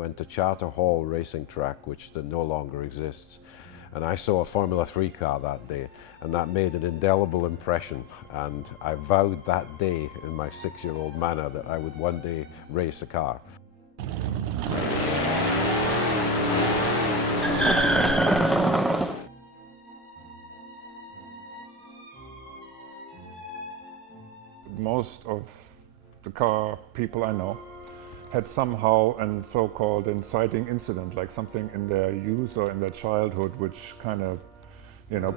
went to Charter Hall racing track, which no longer exists. And I saw a Formula 3 car that day, and that made an indelible impression. And I vowed that day in my 6-year-old manner that I would one day race a car. Most of the car people I know had somehow a so-called inciting incident, like something in their youth or in their childhood, which kind of,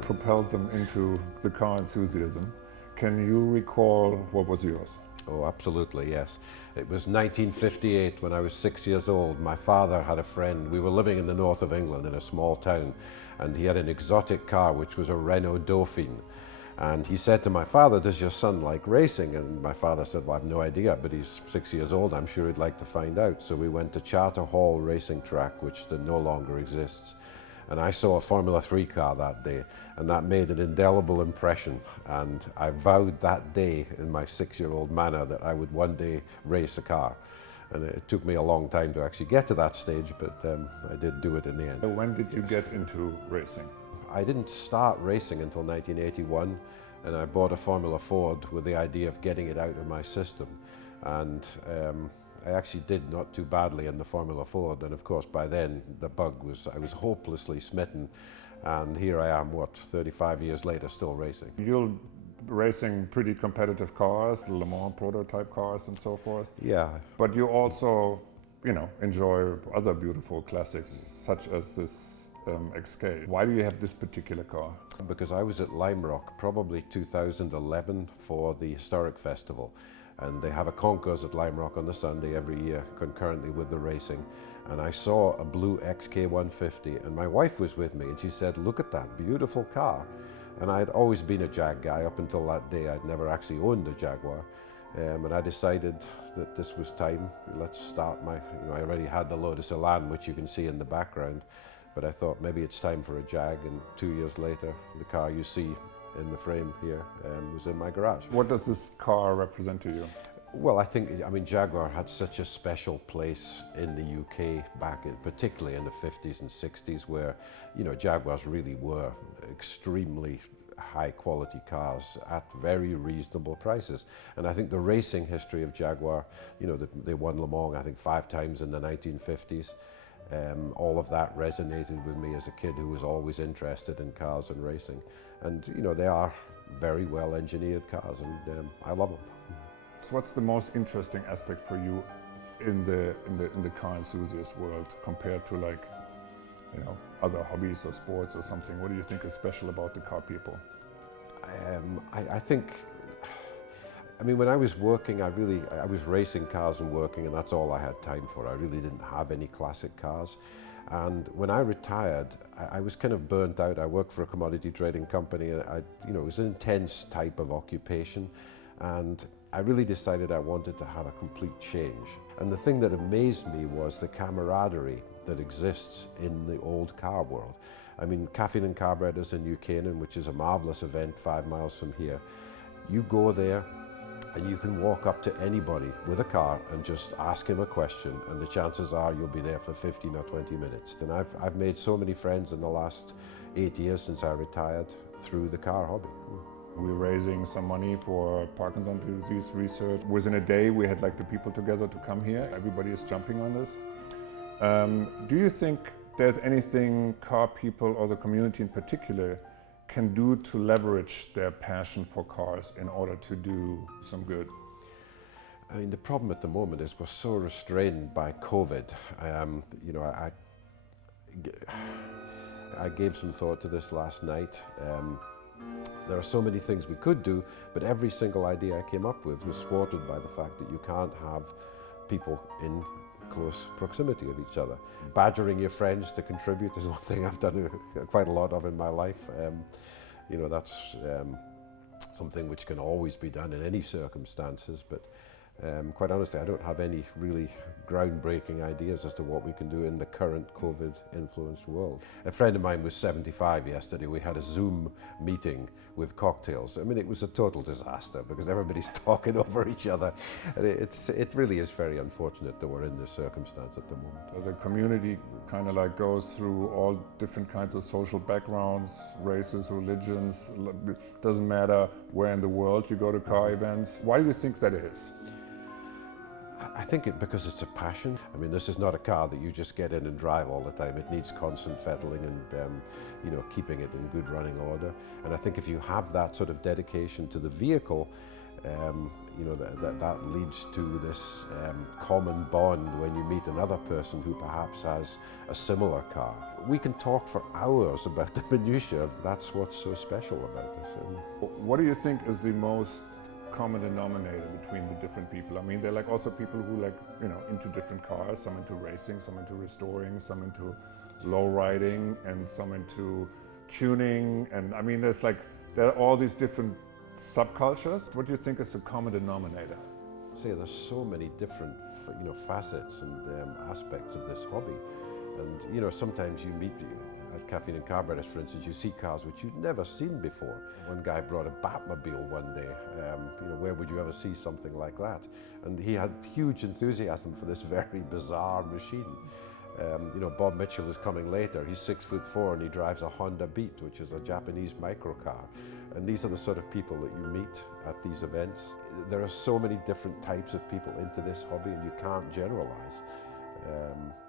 propelled them into the car enthusiasm. Can you recall what was yours? Oh, absolutely, yes. It was 1958 when I was 6 years old. My father had a friend. We were living in the north of England in a small town, and he had an exotic car which was a Renault Dauphine. And he said to my father, "Does your son like racing?" And my father said, "Well, I've no idea, but he's 6 years old. I'm sure he'd like to find out." So we went to Charter Hall racing track, which no longer exists. And I saw a Formula 3 car that day, and that made an indelible impression. And I vowed that day in my 6-year-old manner that I would one day race a car. And it took me a long time to actually get to that stage, but I did do it in the end. When did you get into racing? I didn't start racing until 1981, and I bought a Formula Ford with the idea of getting it out of my system. And I actually did not too badly in the Formula Ford, and of course by then the bug I was hopelessly smitten, and here I am, 35 years later, still racing. You're racing pretty competitive cars, Le Mans prototype cars and so forth. Yeah. But you also, enjoy other beautiful classics, such as this XK. Why do you have this particular car? Because I was at Lime Rock, probably 2011, for the Historic Festival. And they have a concours at Lime Rock on the Sunday every year, concurrently with the racing. And I saw a blue XK150, and my wife was with me, and she said, "Look at that beautiful car." And I'd always been a Jag guy up until that day. I'd never actually owned a Jaguar. And I decided that this was time. Let's start I already had the Lotus Elan, which you can see in the background. But I thought maybe it's time for a Jag, and 2 years later, the car you see in the frame here was in my garage. What does this car represent to you? Well, Jaguar had such a special place in the UK particularly in the 50s and 60s, where, Jaguars really were extremely high quality cars at very reasonable prices. And I think the racing history of Jaguar, they won Le Mans, I think 5 times in the 1950s. All of that resonated with me as a kid who was always interested in cars and racing. And they are very well engineered cars, and I love them. So what's the most interesting aspect for you in the car enthusiast world compared to other hobbies or sports or something? What do you think is special about the car people? I think, when I was working, I was racing cars and working, and that's all I had time for. I really didn't have any classic cars. And when I retired, I was kind of burnt out. I worked for a commodity trading company. It was an intense type of occupation, and I really decided I wanted to have a complete change. And the thing that amazed me was the camaraderie that exists in the old car world. Caffeine and Carburetors in New Canaan, which is a marvelous event 5 miles from here. You go there, and you can walk up to anybody with a car and just ask him a question, and the chances are you'll be there for 15 or 20 minutes. And I've made so many friends in the last 8 years since I retired through the car hobby. We're raising some money for Parkinson disease research. Within a day we had the people together to come here. Everybody is jumping on this. Do you think there's anything car people or the community in particular can do to leverage their passion for cars in order to do some good? The problem at the moment is we're so restrained by COVID. I gave some thought to this last night. There are so many things we could do, but every single idea I came up with was thwarted by the fact that you can't have people in close proximity of each other. Badgering your friends to contribute is one thing I've done quite a lot of in my life. That's something which can always be done in any circumstances, but Quite honestly, I don't have any really groundbreaking ideas as to what we can do in the current COVID-influenced world. A friend of mine was 75 yesterday. We had a Zoom meeting with cocktails. I mean, it was a total disaster because everybody's talking over each other. And it really is very unfortunate that we're in this circumstance at the moment. So the community kind of like goes through all different kinds of social backgrounds, races, religions. Doesn't matter where in the world you go to car events. Why do you think that is? I think because it's a passion. I mean, this is not a car that you just get in and drive all the time. It needs constant fettling and keeping it in good running order. And I think if you have that sort of dedication to the vehicle, that leads to this common bond when you meet another person who perhaps has a similar car. We can talk for hours about the minutiae. That's what's so special about this. What do you think is the most common denominator between the different people? I mean, they're like also people who into different cars, some into racing, some into restoring, some into low riding, and some into tuning. And I mean, there are all these different subcultures. What do you think is the common denominator? There's so many different facets and aspects of this hobby. And sometimes you meet at Caffeine and Carburetors, for instance, you see cars which you'd never seen before. One guy brought a Batmobile one day. Where would you ever see something like that? And he had huge enthusiasm for this very bizarre machine. Bob Mitchell is coming later. He's 6'4" and he drives a Honda Beat, which is a Japanese microcar. And these are the sort of people that you meet at these events. There are so many different types of people into this hobby, and you can't generalize.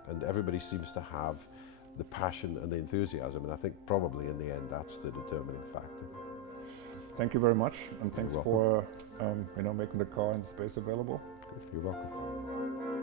And everybody seems to have the passion and the enthusiasm, and I think probably in the end that's the determining factor. Thank you very much, and thanks for making the car and the space available. Good. You're welcome.